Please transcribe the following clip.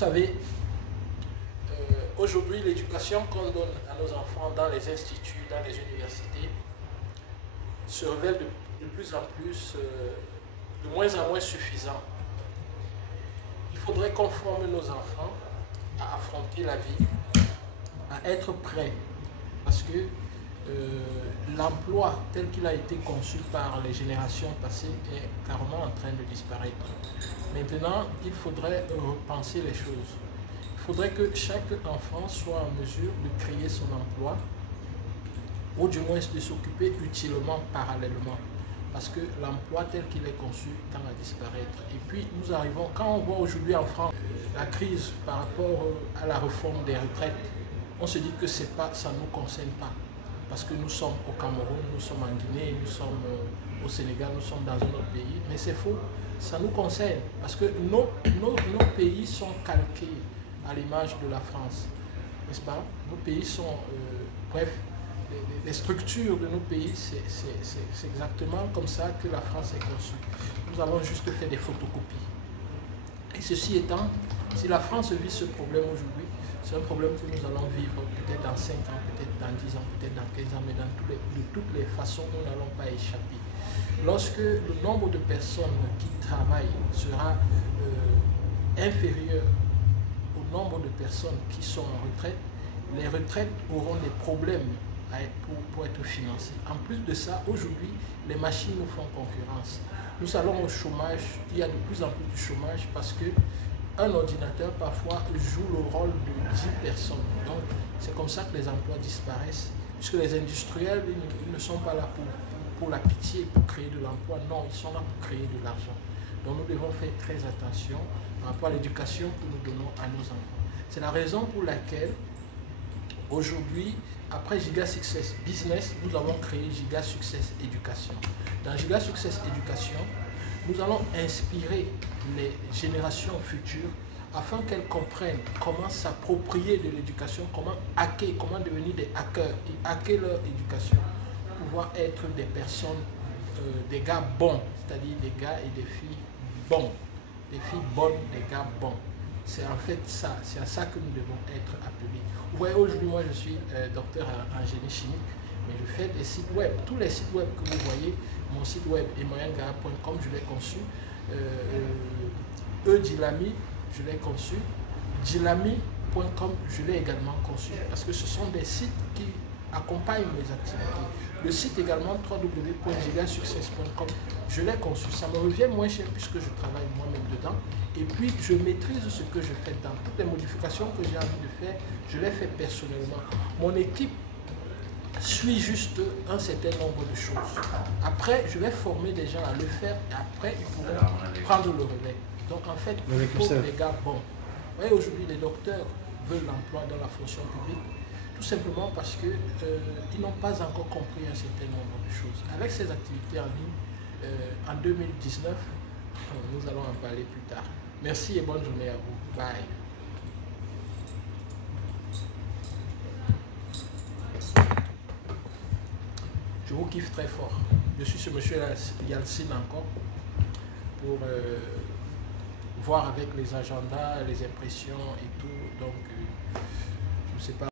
savez, aujourd'hui, l'éducation qu'on donne à nos enfants dans les instituts, dans les universités, se révèle de plus en plus, de moins en moins suffisant. Il faudrait qu'on forme nos enfants à affronter la vie, à être prêts, parce que l'emploi tel qu'il a été conçu par les générations passées est carrément en train de disparaître. Maintenant, il faudrait repenser les choses. Il faudrait que chaque enfant soit en mesure de créer son emploi, ou du moins de s'occuper utilement parallèlement. Parce que l'emploi tel qu'il est conçu tend à disparaître. Et puis nous arrivons, quand on voit aujourd'hui en France la crise par rapport à la réforme des retraites, on se dit que ça ne nous concerne pas. Parce que nous sommes au Cameroun, nous sommes en Guinée, nous sommes au Sénégal, nous sommes dans un autre pays. Mais c'est faux, ça nous concerne. Parce que nos pays sont calqués à l'image de la France. N'est-ce pas? Nos pays sont, bref, les structures de nos pays, c'est exactement comme ça que la France est conçue. Nous avons juste fait des photocopies. Et ceci étant, si la France vit ce problème aujourd'hui, c'est un problème que nous allons vivre peut-être dans 5 ans, peut-être dans 10 ans, peut-être dans 15 ans, mais de toutes les façons, nous n'allons pas échapper. Lorsque le nombre de personnes qui travaillent sera inférieur au nombre de personnes qui sont en retraite, les retraites auront des problèmes pour être financées. En plus de ça, aujourd'hui, les machines nous font concurrence. Nous allons au chômage, il y a de plus en plus de chômage parce que un ordinateur parfois joue le rôle de 10 personnes. Donc c'est comme ça que les emplois disparaissent, puisque les industriels ils ne sont pas là pour la pitié, pour créer de l'emploi. Non, ils sont là pour créer de l'argent. Donc nous devons faire très attention par rapport à l'éducation que nous donnons à nos enfants. C'est la raison pour laquelle aujourd'hui, après Giga Success Business, nous avons créé Giga Success Éducation. Dans Giga Success Éducation, nous allons inspirer les générations futures afin qu'elles comprennent comment s'approprier de l'éducation, comment hacker, comment devenir des hackers et hacker leur éducation pour pouvoir être des personnes, des gars bons, c'est-à-dire des gars et des filles bons, des filles bonnes, des gars bons. C'est en fait ça, c'est à ça que nous devons être appelés. Vous voyez, aujourd'hui, moi je suis docteur en génie chimique, mais je fais des sites web. Tous les sites web que vous voyez, mon site web emoyangara.com, je l'ai conçu. Dilami, je l'ai conçu. Dilami.com, je l'ai également conçu. Parce que ce sont des sites qui accompagnent mes activités. Le site également, www.gigasuccess.com, je l'ai conçu. Ça me revient moins cher puisque je travaille moi-même dedans. Et puis, je maîtrise ce que je fais dans toutes les modifications que j'ai envie de faire. Je les fais personnellement. Mon équipe suit juste un certain nombre de choses. Après, je vais former des gens à le faire et après, ils pourront prendre le relais. Donc, en fait, il faut des gars bons. Vous voyez, aujourd'hui, les docteurs veulent l'emploi dans la fonction publique, tout simplement parce qu'ils n'ont pas encore compris un certain nombre de choses. Avec ces activités en ligne, en 2019, nous allons en parler plus tard. Merci et bonne journée à vous. Bye. Je vous kiffe très fort. Je suis ce monsieur Yalcine encore pour voir avec les agendas, les impressions et tout. Donc, je ne sais pas.